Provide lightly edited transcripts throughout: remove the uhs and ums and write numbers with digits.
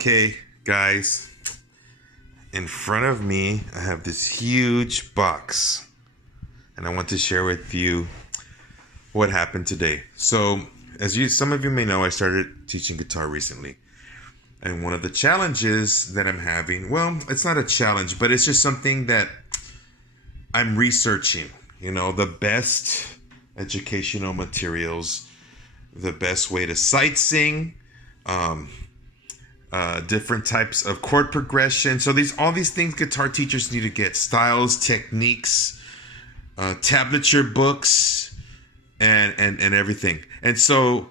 Okay, guys, in front of me, I have this huge box, and I want to share with you what happened today. So, some of you may know, I started teaching guitar recently, and one of the challenges that I'm having, well, it's not a challenge, but it's just something that I'm researching, the best educational materials, the best way to sight sing, different types of chord progression. So all these things guitar teachers need to get: styles, techniques, tablature books, and everything. And so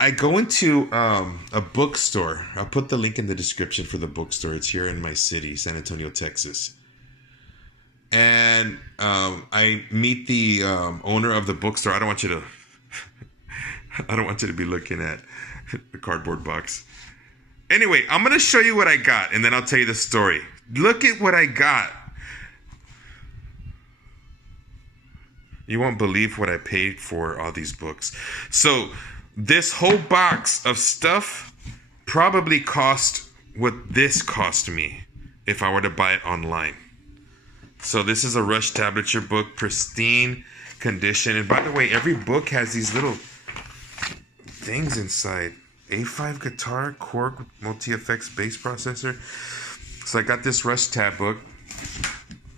I go into a bookstore. I'll put the link in the description for the bookstore. It's here in my city, San Antonio, Texas. And I meet the owner of the bookstore. I don't want you to be looking at the cardboard box. Anyway, I'm going to show you what I got, and then I'll tell you the story. Look at what I got. You won't believe what I paid for all these books. So this whole box of stuff probably cost what this cost me if I were to buy it online. So this is a Rush tablature book, pristine condition. And by the way, every book has these little things inside. A5 guitar, Korg multi-effects bass processor. So I got this Rush tab book.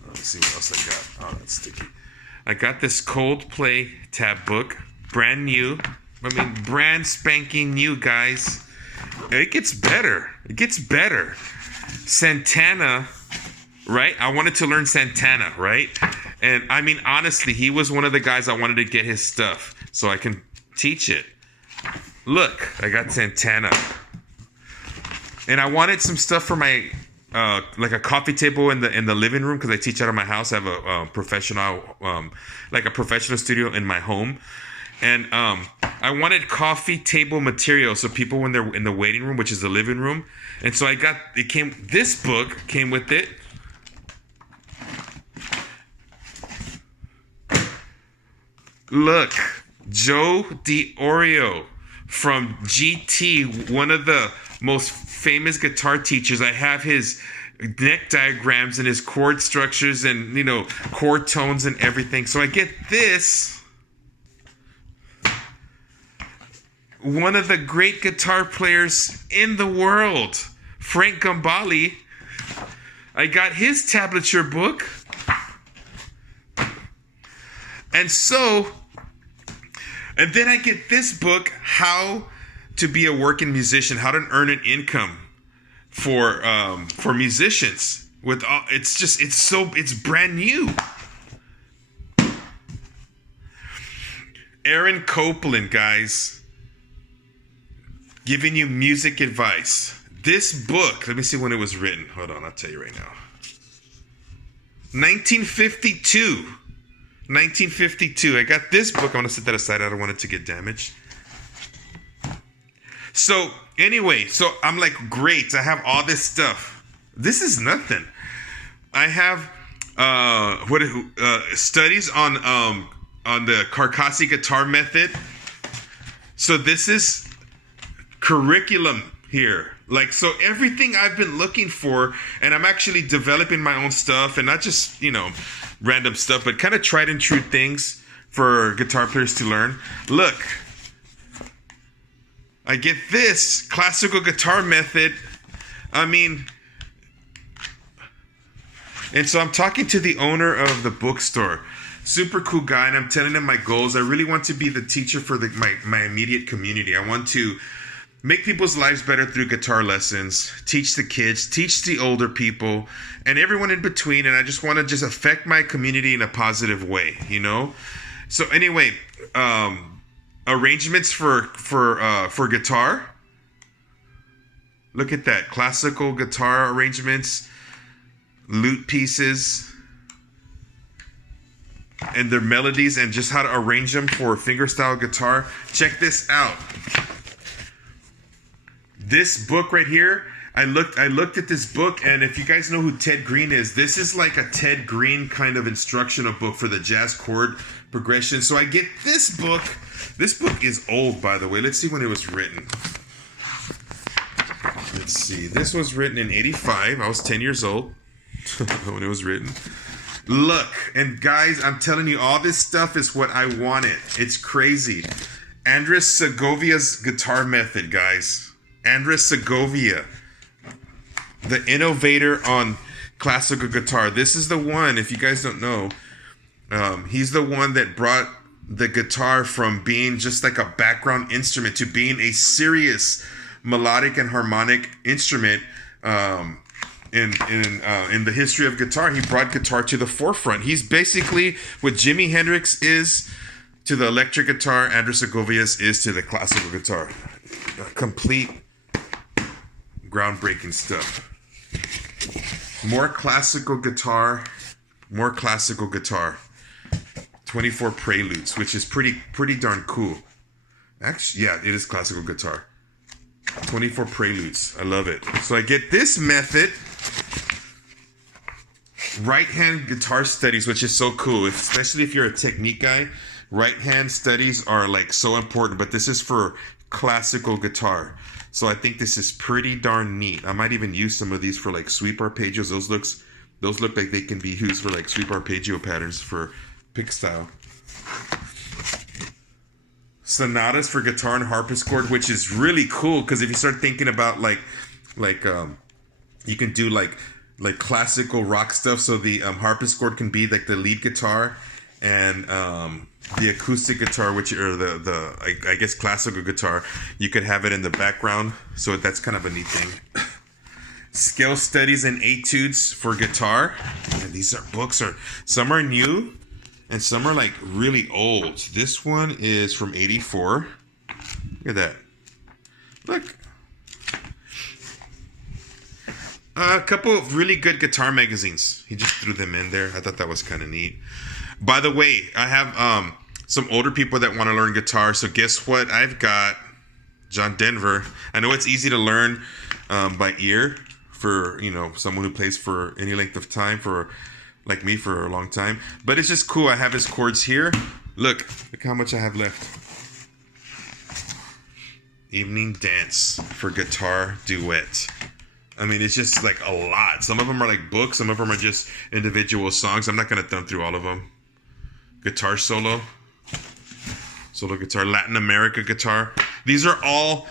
Let's see what else I got. Oh, that's sticky. I got this Coldplay tab book, brand new. Brand spanking new, guys. It gets better. Santana, right? I wanted to learn Santana, right? And honestly, he was one of the guys I wanted to get his stuff so I can teach it. Look, I got Santana. And I wanted some stuff for my like a coffee table in the living room, because I teach out of my house. I have a professional studio in my home. And I wanted coffee table material so people, when they're in the waiting room, which is the living room. And so this book came with it. Look, Joe DiOrio from GT, one of the most famous guitar teachers. I have his neck diagrams and his chord structures and, chord tones and everything. So I get this. One of the great guitar players in the world, Frank Gambale. I got his tablature book. And then I get this book, How to Be a Working Musician, How to Earn an Income for musicians. It's brand new. Aaron Copland, guys, giving you music advice. This book, let me see when it was written. Hold on, I'll tell you right now. 1952. I got this book. I want to set that aside. I don't want it to get damaged. So anyway, I'm like, great. I have all this stuff. This is nothing. I have studies on the Carcassi guitar method. So this is curriculum here. So everything I've been looking for, and I'm actually developing my own stuff, and not just, random stuff, but kind of tried and true things for guitar players to learn. Look, I get this classical guitar method. And so I'm talking to the owner of the bookstore. Super cool guy, and I'm telling him my goals. I really want to be the teacher for my immediate community. I want to make people's lives better through guitar lessons, teach the kids, teach the older people, and everyone in between. And I just want to affect my community in a positive way, So anyway, arrangements for guitar. Look at that. Classical guitar arrangements, lute pieces, and their melodies, and just how to arrange them for fingerstyle guitar. Check this out. This book right here, I looked at this book, and if you guys know who Ted Green is, this is like a Ted Green kind of instructional book for the jazz chord progression. So I get this book. This book is old, by the way. Let's see when it was written. Let's see. This was written in 85. I was 10 years old when it was written. Look, and guys, I'm telling you, all this stuff is what I wanted. It's crazy. Andres Segovia's guitar method, guys. Andres Segovia, the innovator on classical guitar. This is the one, if you guys don't know, he's the one that brought the guitar from being just like a background instrument to being a serious melodic and harmonic instrument in the history of guitar. He brought guitar to the forefront. He's basically what Jimi Hendrix is to the electric guitar, Andres Segovia's is to the classical guitar. Complete groundbreaking stuff. More classical guitar. 24 preludes, which is pretty darn cool. Actually, yeah, it is classical guitar. 24 preludes. I love it. So I get this method. Right hand guitar studies, which is so cool, especially if you're a technique guy. Right hand studies are like so important, but this is for classical guitar. So I think this is pretty darn neat. I might even use some of these for like sweep arpeggios. Those look like they can be used for like sweep arpeggio patterns for pick style. Sonatas for guitar and harpsichord, which is really cool because if you start thinking about like you can do like classical rock stuff. So the harpsichord can be like the lead guitar, and the acoustic guitar, which or I guess classical guitar, you could have it in the background. So that's kind of a neat thing. Scale studies and etudes for guitar. And these books are some are new and some are like really old. This one is from 84. Look at that. Look. A couple of really good guitar magazines. He just threw them in there. I thought that was kind of neat. By the way, I have some older people that want to learn guitar. So guess what? I've got John Denver. I know it's easy to learn by ear for, someone who plays for any length of time, for like me for a long time. But it's just cool. I have his chords here. Look how much I have left. Evening Dance for Guitar Duet. I mean, it's just like a lot. Some of them are like books. Some of them are just individual songs. I'm not going to thumb through all of them. Guitar solo guitar, Latin America guitar. These are all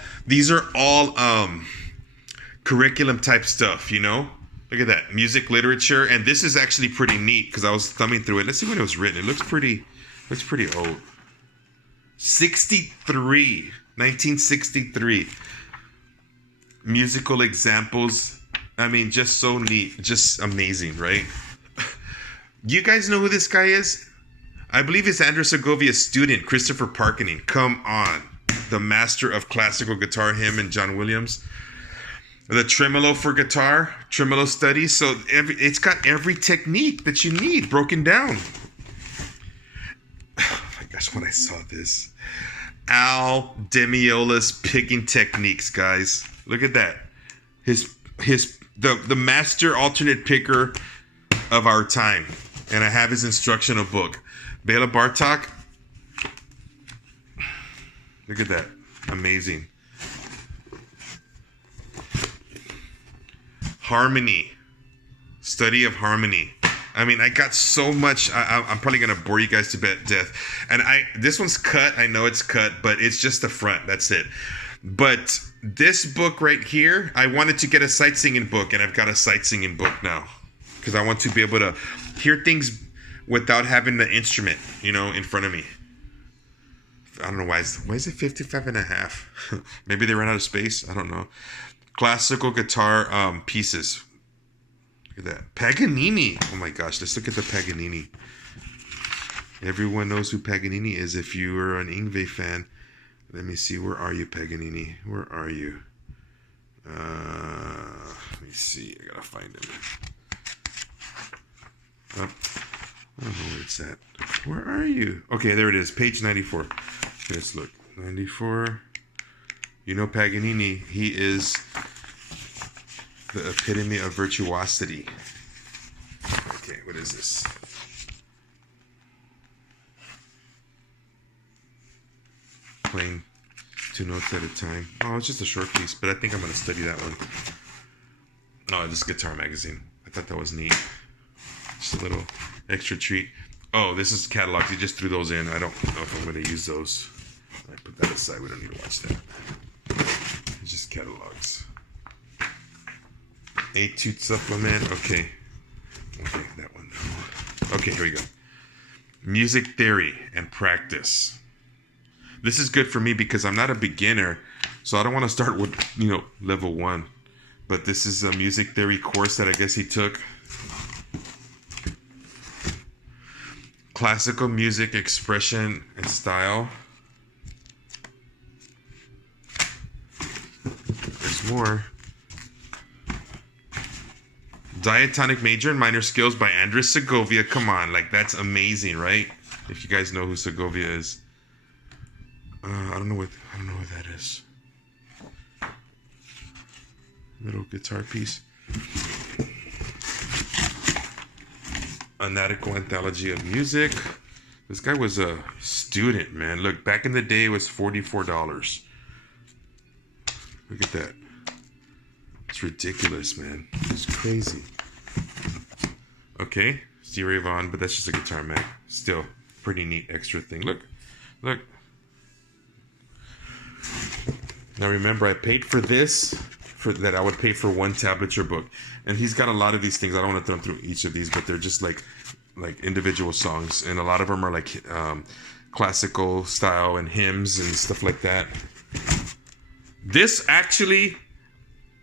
curriculum type stuff, Look at that. Music literature. And this is actually pretty neat because I was thumbing through it. Let's see when it was written. It looks pretty old. 1963. Musical examples. I mean, just so neat. Just amazing, right? You guys know who this guy is? I believe it's Andres Segovia's student, Christopher Parkening. Come on. The master of classical guitar, him and John Williams. The tremolo for guitar, tremolo studies. So it's got every technique that you need broken down. Oh my gosh, when I saw this. Al Demiola's picking techniques, guys. Look at that. The master alternate picker of our time. And I have his instructional book. Bela Bartok. Look at that. Amazing. Harmony. Study of harmony. I mean, I got so much. I'm probably going to bore you guys to death. And this one's cut. I know it's cut, but it's just the front. That's it. But this book right here, I wanted to get a sight singing book, and I've got a sight singing book now. Because I want to be able to hear things without having the instrument, in front of me. I don't know why is it 55 and a half? Maybe they ran out of space. I don't know. Classical guitar pieces. Look at that. Paganini. Oh my gosh, let's look at the Paganini. Everyone knows who Paganini is if you are an Yngwie fan. Let me see. Where are you, Paganini? Where are you? Let me see. I gotta find him. Oh, I don't know where it's at. Where are you? Okay, there it is. Page 94. Okay, let's look. 94. Paganini. He is the epitome of virtuosity. Okay, what is this? Playing 2 notes at a time. Oh, it's just a short piece, but I think I'm going to study that one. Oh, this guitar magazine. I thought that was neat. Just a little extra treat. Oh, this is catalogs. He just threw those in. I don't know if I'm going to use those. I put that aside. We don't need to watch that. It's just catalogs. Etude supplement. Okay. Okay, that one. Okay, here we go. Music theory and practice. This is good for me because I'm not a beginner, so I don't want to start with, level 1. But this is a music theory course that I guess he took. Classical music expression and style. There's more. Diatonic major and minor scales by Andres Segovia. Come on, like that's amazing, right? If you guys know who Segovia is. I don't know what that is. Little guitar piece. Anatical anthology of music. This guy was a student, man. Look, back in the day it was $44. Look at that. It's ridiculous, man. It's crazy. Okay, Stevie Ray Vaughan, but that's just a guitar mag. Still, pretty neat extra thing. Look. Now remember, I paid for this, that I would pay for one tablature book. And he's got a lot of these things. I don't want to throw through each of these, but they're just like individual songs. And a lot of them are like classical style and hymns and stuff like that. This actually,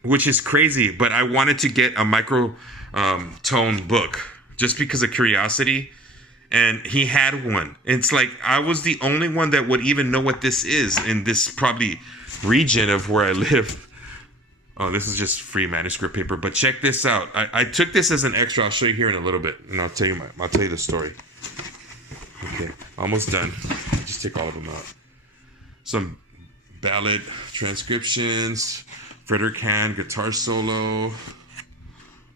which is crazy, but I wanted to get a micro tone book just because of curiosity. And he had one. It's like I was the only one that would even know what this is in this probably region of where I live. Oh, this is just free manuscript paper. But check this out. I took this as an extra. I'll show you here in a little bit, and I'll tell you the story. Okay, almost done. I'll just take all of them out. Some ballad transcriptions. Frederick Hand guitar solo.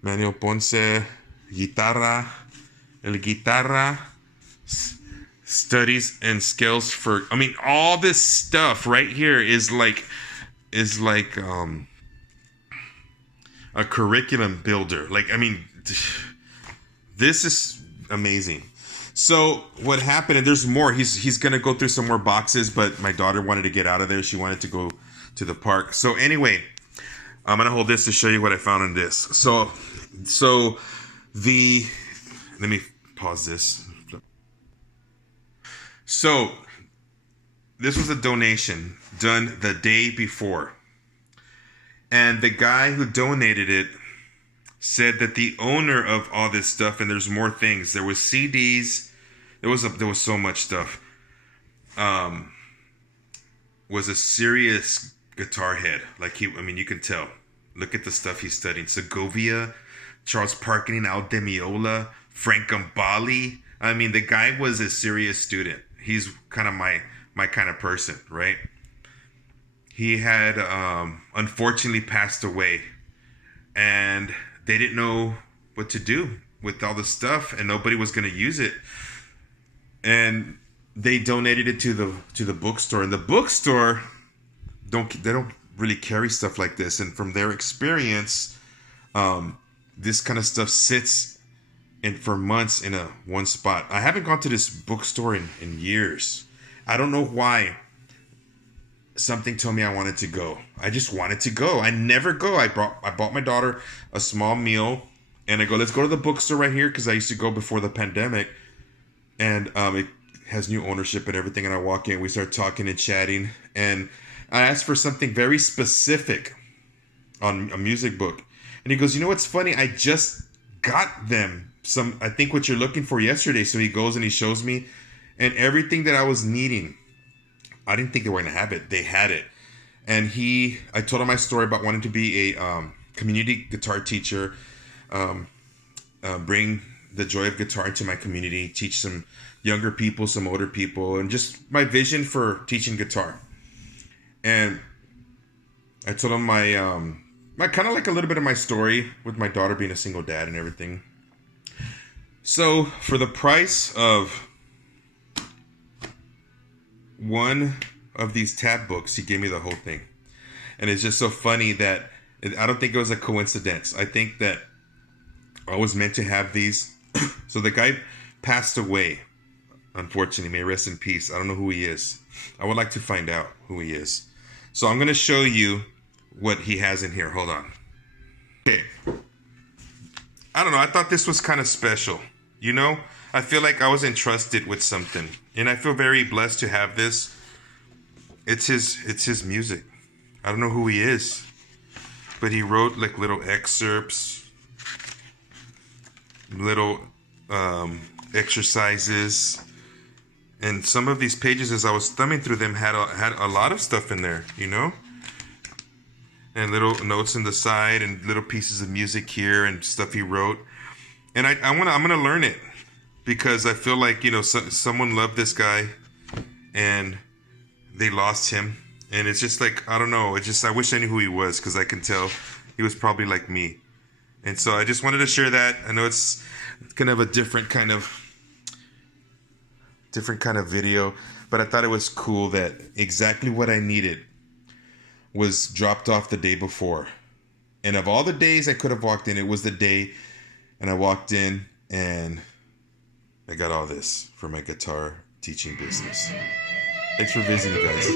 Manuel Ponce guitarra. El guitarra. Studies and scales for. I mean, all this stuff right here is like a curriculum builder. Like, I mean, this is amazing. So what happened, and there's more, he's going to go through some more boxes, but my daughter wanted to get out of there. She wanted to go to the park. So anyway, I'm going to hold this to show you what I found in this. So let me pause this. So this was a donation done the day before. And the guy who donated it said that the owner of all this stuff, and there's more things. There was CDs. There was so much stuff. Was a serious guitar head. Like you can tell. Look at the stuff he's studying. Segovia, Charles Parkin, Al Di Meola, Frank Gambale. I mean, the guy was a serious student. He's kind of my kind of person, right? He had unfortunately passed away, and they didn't know what to do with all the stuff, and nobody was going to use it. And they donated it to the bookstore, and the bookstore don't really carry stuff like this. And from their experience, this kind of stuff sits for months in one spot. I haven't gone to this bookstore in years. I don't know why. Something told me I wanted to go. I just wanted to go. I never go. I bought my daughter a small meal, and I go, let's go to the bookstore right here, because I used to go before the pandemic, and it has new ownership and everything. And I walk in, we start talking and chatting, and I asked for something very specific on a music book, and he goes, you know what's funny? I just got them I think what you're looking for yesterday. So he goes and he shows me, and everything that I was needing. I didn't think they were going to have it. They had it. And I told him my story about wanting to be a community guitar teacher, bring the joy of guitar into my community, teach some younger people, some older people, and just my vision for teaching guitar. And I told him my kind of like a little bit of my story with my daughter being a single dad and everything. So for the price of one of these tab books, he gave me the whole thing. And it's just so funny that I don't think it was a coincidence. I think that I was meant to have these. So the guy passed away, unfortunately. May rest in peace. I don't know who he is. I would like to find out who he is. So I'm going to show you what he has in here. Hold on. Okay. I don't know. I thought this was kind of special. You know, I feel like I was entrusted with something. And I feel very blessed to have this. It's his music. I don't know who he is. But he wrote like little excerpts, little exercises. And some of these pages, as I was thumbing through them, had a lot of stuff in there, you know? And little notes on the side and little pieces of music here and stuff he wrote. And I'm gonna learn it because I feel like, you know, someone loved this guy and they lost him. And it's just like, I don't know. It's just, I wish I knew who he was because I can tell he was probably like me. And so I just wanted to share that. I know it's kind of a different kind of video, but I thought it was cool that exactly what I needed was dropped off the day before. And of all the days I could have walked in, it was the day. And I walked in and I got all this for my guitar teaching business. Thanks for visiting, guys.